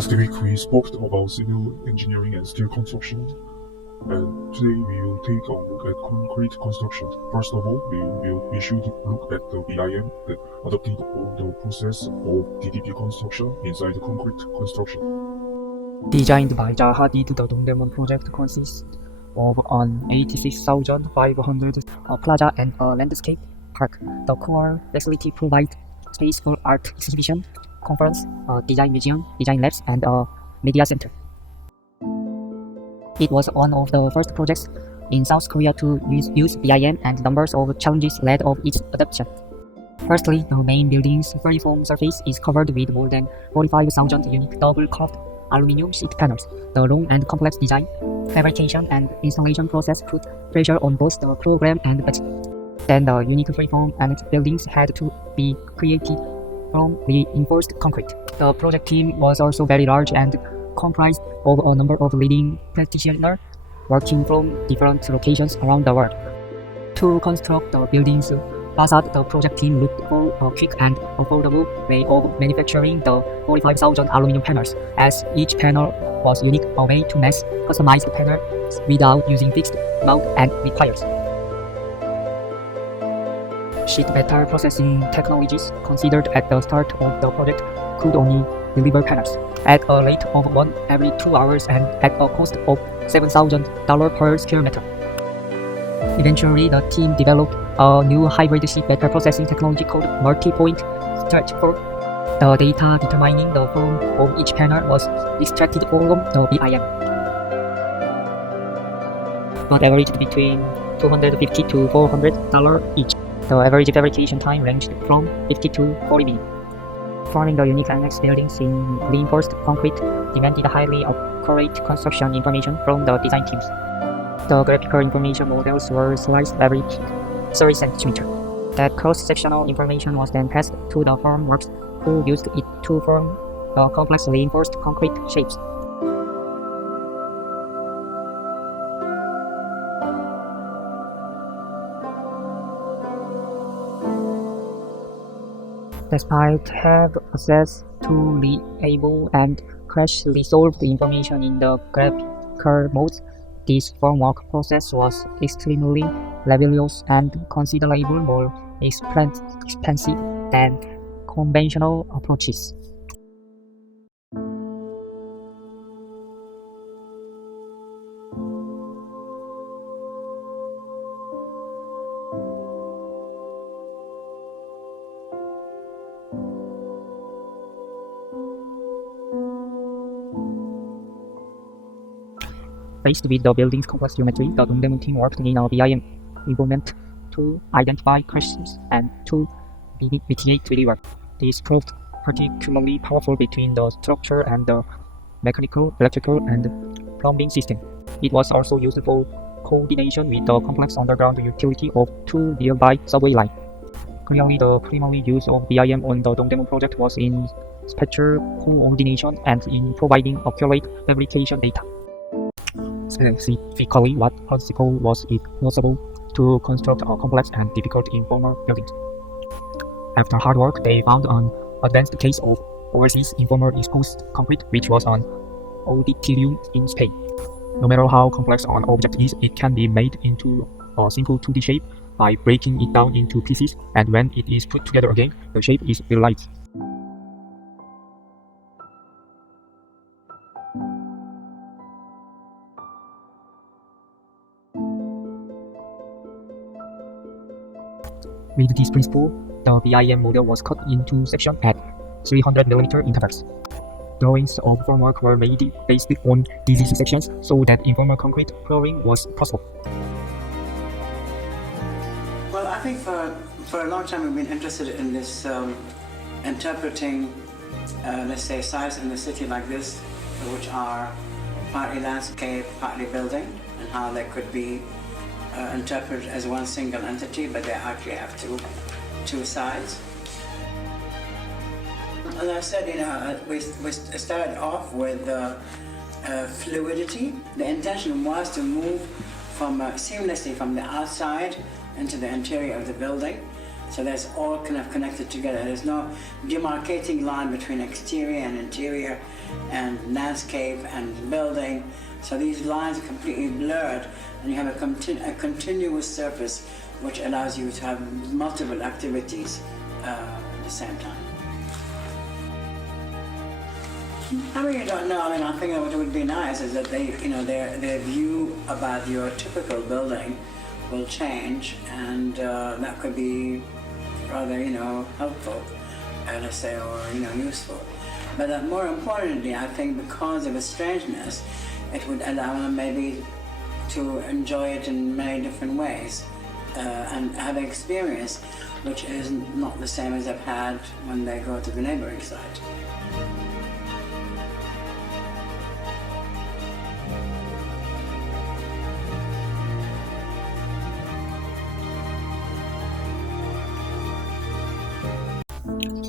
Last week we spoke about civil engineering and steel construction, and today we will take a look at concrete construction. First of all, we should look at the BIM that adopted on the process of DDP construction inside concrete construction. Designed by Zaha Hadid, the Dongdaemun project consists of an 86,500 plaza and a landscape park. The core facility provides space for art exhibition, conference, design museum, design labs, and a media center. It was one of the first projects in South Korea to use BIM, and numbers of challenges led of its adoption. Firstly, the main building's freeform surface is covered with more than 45,000 unique double-curved aluminum sheet panels. The long and complex design, fabrication, and installation process put pressure on both the program and budget. Then the unique freeform and buildings had to be created from reinforced concrete. The project team was also very large and comprised of a number of leading practitioners working from different locations around the world. To construct the building's facade, the project team looked for a quick and affordable way of manufacturing the 45,000 aluminum panels. As each panel was unique, a way to mass customize the panels without using fixed mold and requires sheet metal processing technologies considered at the start of the project could only deliver panels at a rate of 1 every 2 hours and at a cost of $7,000 per square meter. Eventually, the team developed a new hybrid sheet metal processing technology called multi-point stretch form. The data determining the form of each panel was extracted from the BIM, but averaged between $250 to $400 each. The average fabrication time ranged from 50 to 40 minutes. Forming the unique annex buildings in reinforced concrete demanded highly accurate construction information from the design teams. The graphical information models were sliced every 30 centimeters. That cross-sectional information was then passed to the formworks, who used it to form the complex reinforced concrete shapes. Despite have access to reliable and crash-resolved information in the graphical modes, this formwork process was extremely laborious and considerably more expensive than conventional approaches. Faced with the building's complex geometry, the Dongdaemun team worked in a BIM environment to identify crashes and to mitigate failure. This proved particularly powerful between the structure and the mechanical, electrical, and plumbing system. It was also used for coordination with the complex underground utility of two nearby subway lines. Clearly, the primary use of BIM on the Dongdaemun project was in spatial coordination and in providing accurate fabrication data. Specifically, what principle was it possible to construct a complex and difficult informal building? After hard work, they found an advanced case of overseas informal exposed concrete, which was an auditorium in Spain. No matter how complex an object is, it can be made into a simple 2D shape by breaking it down into pieces, and when it is put together again, the shape is realized. With this principle, the BIM model was cut into sections at 300mm intervals. Drawings of formwork were made based on these sections so that informal concrete pouring was possible. Well, I think for a long time we've been interested in this interpreting, let's say, sites in a city like this, which are partly landscape, partly building, and how they could be interpreted as one single entity, but they actually have two sides. As I said, we started off with fluidity. The intention was to move from seamlessly from the outside into the interior of the building. So that's all kind of connected together. There's no demarcating line between exterior and interior and landscape and building. So these lines are completely blurred, and you have a continuous surface which allows you to have multiple activities at the same time. I really don't know. I mean, I think that what would be nice is that their view about your typical building will change, and that could be rather, helpful, let's say, or useful. But more importantly, I think because of its strangeness, it would allow them maybe to enjoy it in many different ways and have an experience which is not the same as they've had when they go to the neighboring site.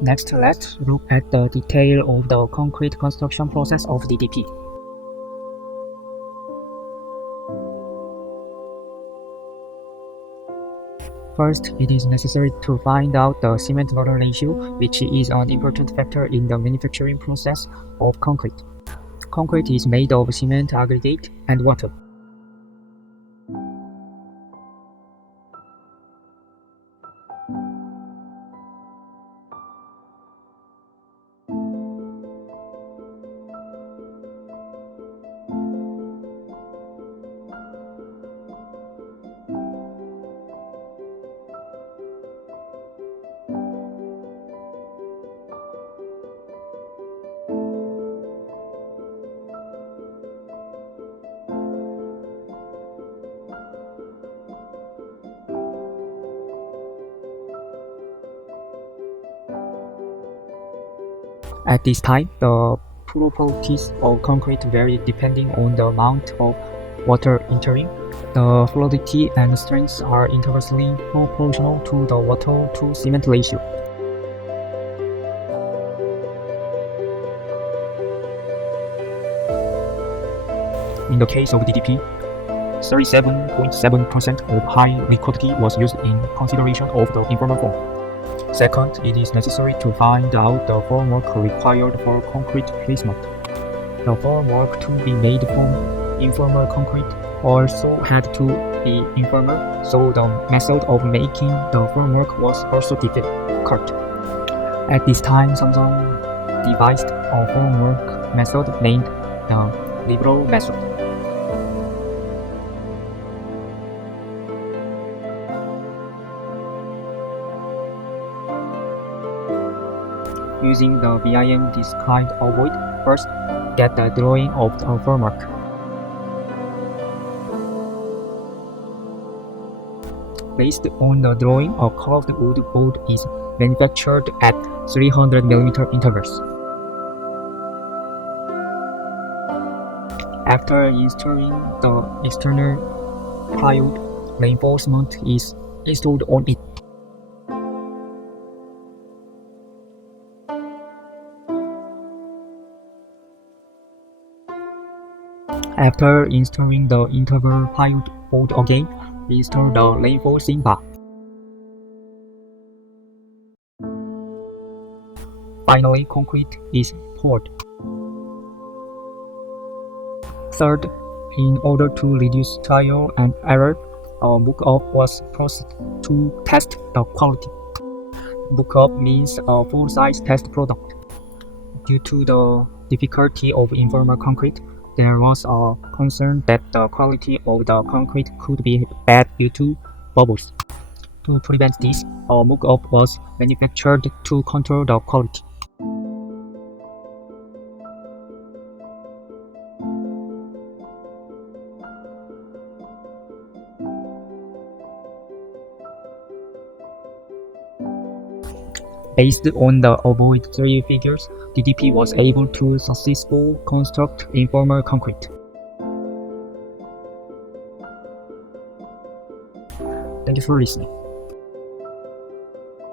Next, let's look at the detail of the concrete construction process of DDP. First, it is necessary to find out the cement-water ratio, which is an important factor in the manufacturing process of concrete. Concrete is made of cement aggregate and water. At this time, the properties of concrete vary depending on the amount of water entering. The fluidity and strength are inversely proportional to the water to cement ratio. In the case of DDP, 37.7% of high liquidity was used in consideration of the informal form. Second, it is necessary to find out the formwork required for concrete placement. The formwork to be made from informal concrete also had to be informal, so the method of making the formwork was also difficult. At this time, Samsung devised a formwork method named the liberal method. Using the BIM described avoid, first get the drawing of the formwork. Based on the drawing, a curved wood board is manufactured at 300 mm intervals. After installing the external plywood, reinforcement is installed on it. After installing the interval plywood board again, install the reinforcing bar. Finally, concrete is poured. Third, in order to reduce trial and error, a mock-up was processed to test the quality. Mock-up means a full-size test product. Due to the difficulty of informal concrete, there was a concern that the quality of the concrete could be bad due to bubbles. To prevent this, a mock-up was manufactured to control the quality. Based on the above three figures, DDP was able to successfully construct informal concrete. Thank you for listening.